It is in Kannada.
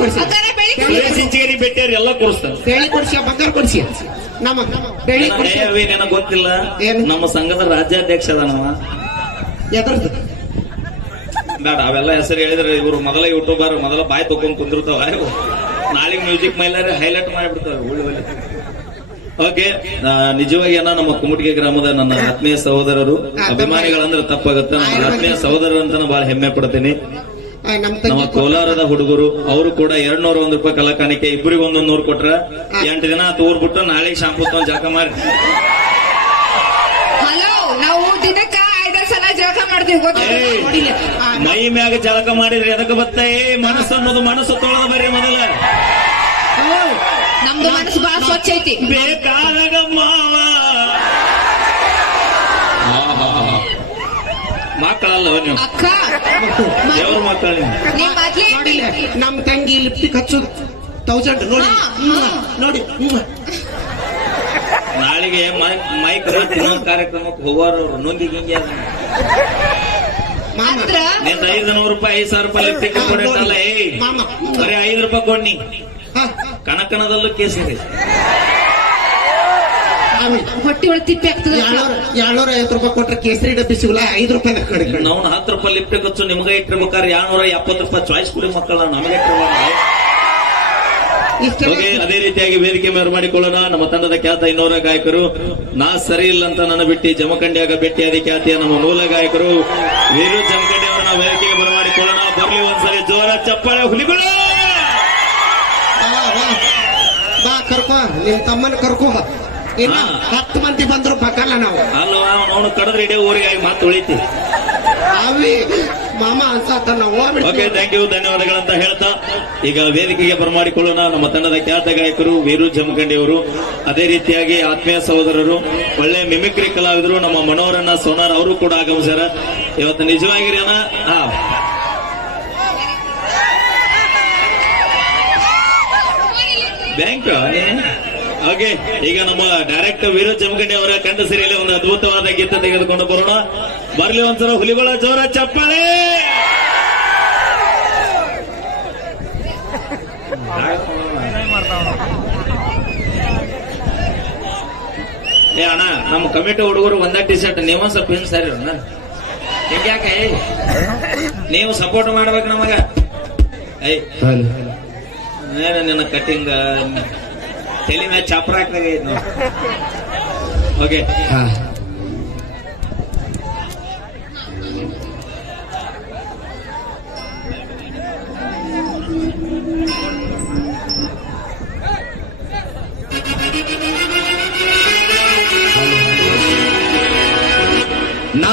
ಕೊಡ್ಸಿ ಸಿಂಚೇರಿ ಬೆಟ್ಟಿಯವ್ರು ಎಲ್ಲ ಕೊಡಿಸ್ತಾರೆ. ಬೆಳ್ಳಿ ಕೊಡ್ಸಿ ಬಂಗಾರ ಕೊಡ್ಸಿ. ನಮ್ಮ ಬೆಳ್ಳಿ ಕೊಡ್ಸಿ. ನನಗೆ ಗೊತ್ತಿಲ್ಲ. ಏನು? ನಮ್ಮ ಸಂಘದ ರಾಜ್ಯಾಧ್ಯಕ್ಷ ಅದಾನವ. ಎದ್ರದ್ದು ಬೇಡ ಅವೆಲ್ಲ ಹೆಸರು ಹೇಳಿದ್ರೆ ಇವರು ಮೊದಲ ಯೂಟ್ಯೂಬರ್ ಮೊದಲ ಬಾಯ್ ತಕೊಂಡ್ ಕುಂದಿರ್ತಾವ. ನಾಳೆಗೆ ಮ್ಯೂಸಿಕ್ ಮೈಲಾರೆ ಹೈಲೈಟ್ ಮಾಡಿಬಿಡ್ತಾವೆ. ಓಕೆ, ನಿಜವಾಗಿ ನಮ್ಮ ಕುಮಟಿಗೆ ಗ್ರಾಮದ ನನ್ನ ಆತ್ಮೀಯ ಸಹೋದರರು, ಅಭಿಮಾನಿಗಳಂದ್ರೆ ತಪ್ಪಾಗುತ್ತೆ, ನನ್ನ ಆತ್ಮೀಯ ಸಹೋದರರು ಅಂತ ಬಹಳ ಹೆಮ್ಮೆ ಪಡ್ತೀನಿ. ನಮ್ಮ ಕೋಲಾರದ ಹುಡುಗರು ಅವರು ಕೂಡ 201 ರೂಪಾಯಿ ಕಲಾಕಾಣಿಕೆ, ಇಬ್ಬರಿಗೆ 100 ಕೊಟ್ರ 8 ದಿನ ತೂರ್ ಬಿಟ್ಟು ನಾಳೆಗೆ ಶಾಂಪೂ ತಗೊಂಡ್ ಜಳಕ ಮಾಡಿ. ಹಲೋ, ನಾವು ದಿನಕ್ಕ 5 ಸಲ ಜಳಕ ಮಾಡ್ತೀವಿ. ಮೈ ಮ್ಯಾಗ ಜಳಕ ಮಾಡಿದ್ರೆ ಎದಕ್ಕೆ ಬತ್ತ? ಮನಸ್ಸು ಅನ್ನೋದು ಮನಸ್ಸು ತೊಳೆದ ಬರ್ರಿ ಮೊದಲ. ನಮ್ದು ಮನಸ್ಸು ಬಹಳ ಸ್ವಚ್ಛ ಐತಿ. ಬೇಕಾದಾಗ ಮಾವ ಮಕ್ಕಳಲ್ಲ ನೀವು, ಅಕ್ಕ ದೇವ್ರ ಮಕ್ಕಳು. ನಿಮ್ ಮೊದ್ಲೇ ನೋಡಿಲ್ಲ ನಮ್ ತಂಗಿ ಲಿಪ್ಟಿಕ್ ಹಚ್ಚೋದು 1000 ನೋಡಿ ನೋಡಿ. ನಾಳೆಗೆ ಮೈಕ್ ಇನ್ನೊಂದು ಕಾರ್ಯಕ್ರಮಕ್ಕೆ ಹೋಗೋರು ನೊಂದಿಗೆ ಹಿಂಗೆ ಅಂದ್ರ ನಿಂದ 500 ರೂಪಾಯಿ 5,000 ರೂಪಾಯಿ ಲಿಪ್ಟಿಕ್ ಕೊಡಲ್ಲ. ಬರೀ 5 ರೂಪಾಯಿ ಕೊಡ್ನಿ. ಕಣಕಣದಲ್ಲೂ ಕೇಸಿದೆ. ಹೊಟ್ಟಿ ಒಳಗೆ ತಿಪ್ಪಿ ಆಗ್ತದೆ. 250 ರೂಪಾಯಿ ಕೊಟ್ರೆ ಕೇಸರಿ ಡಬ್ಬಿ ಸಿಗಲ್ಲ. 5 ರೂಪಾಯಿ ಕಡೆ ನಾವು 10 ರೂಪಾಯಿ ಲಿಪ್ಟಿಕ್ ಹಚ್ಚು ನಿಮ್ಗೆ ಇಟ್ಟಿರ್ಬೇಕಾದ್ರೆ 270 ರೂಪಾಯಿ ಚಾಯ್ಸ್ ಕೊಡಿ ಮಕ್ಕಳ ನಮಗೆ ಓಕೆ. ಅದೇ ರೀತಿಯಾಗಿ ವೇದಿಕೆ ಮೇರು ಮಾಡಿಕೊಳ್ಳೋಣ. ನಮ್ಮ ತಂಡದ ಖ್ಯಾತ ಇನ್ನೋರ ಗಾಯಕರು, ನಾ ಸರಿ ಇಲ್ಲ ಅಂತ ನನ್ನ ಬಿಟ್ಟಿ ಜಮಖಂಡಿಯಾಗ ಭೇಟಿಯಾದಿ ಖ್ಯಾತಿಯ ನಮ್ಮ ಮೂಲ ಗಾಯಕರು ವೀರು ಜಮಖಂಡಿ ಅವರನ್ನ ವೇದಿಕೆಗೆ ಬರಮಾಡಿಕೊಳ್ಳೋಣ. ಬರ್ಲಿ ಒಂದ್ಸರಿ ಜೋರ ಚಪ್ಪಾಳೆ ಹುಲಿಗಳು. ಬಾ ಕರ್ಕೋ, ನಿಮ್ ತಮ್ಮನ ಕರ್ಕೋ. ಇನ್ನ 10 ಮಂದಿ ಬಂದ್ರು ಪಕ್ಕಲ್ಲ ನಾವು. ಅಲ್ವಾ ಅವನು ಕಡದ್ರೆ ಇಡೀ ಊರಿಗೆ ಮಾತು ಉಳಿತಿ. ಅವಿ ಮಾಮ ಅನ್ಸಾತ ನಾವು. ಓಕೆ, ಥ್ಯಾಂಕ್ ಯು, ಧನ್ಯವಾದಗಳಂತ ಹೇಳ್ತಾ ಈಗ ವೇದಿಕೆಗೆ ಬರಮಾಡಿಕೊಳ್ಳೋಣ ನಮ್ಮ ತಂಡದ ಖ್ಯಾತ ಗಾಯಕರು ವೀರು ಜಮಖಂಡಿ ಅವರು. ಅದೇ ರೀತಿಯಾಗಿ ಆತ್ಮೀಯ ಸಹೋದರರು, ಒಳ್ಳೆ ಮಿಮಿಕ್ರಿ ಕಲಾವಿದರು ನಮ್ಮ ಮನೋರನ್ನ ಸೋನಾರ್ ಅವರು ಕೂಡ ಆಗಮಿಸ್ಯಾರ ಇವತ್ತು. ನಿಜವಾಗಿ ಬ್ಯಾಂಕ್ ಓಕೆ. ಈಗ ನಮ್ಮ ಡೈರೆಕ್ಟರ್ ವೀರು ಜಮಖಂಡಿ ಅವರ ಕಂಠ ಸಿರಿಯಲ್ಲಿ ಒಂದು ಅದ್ಭುತವಾದ ಗೀತೆ ತೆಗೆದುಕೊಂಡು ಬರೋಣ. ಬರ್ಲಿ ಒಂದ್ಸಲ ಹುಲಿಗಳ ಜೋರ ಚಪ್ಪಾಳೆ. ಅಣ್ಣ, ನಮ್ಮ ಕಮಿಟಿ ಹುಡುಗರು ಒಂದೇ ಟಿ ಶರ್ಟ್, ನೀವೊಂದ್ ಸ್ವಲ್ಪ ಹಿಂಗ್ ಸರಿ ಯಾಕೆ ನೀವು ಸಪೋರ್ಟ್ ಮಾಡ್ಬೇಕು ನಮಗ. ನಿನ್ನ ಕಟಿಂಗ್ ತಲೆ ಮೇಲೆ ಚಾಪರ ಹಾಕ್ದಾಗ ಓಕೆ. ನಾ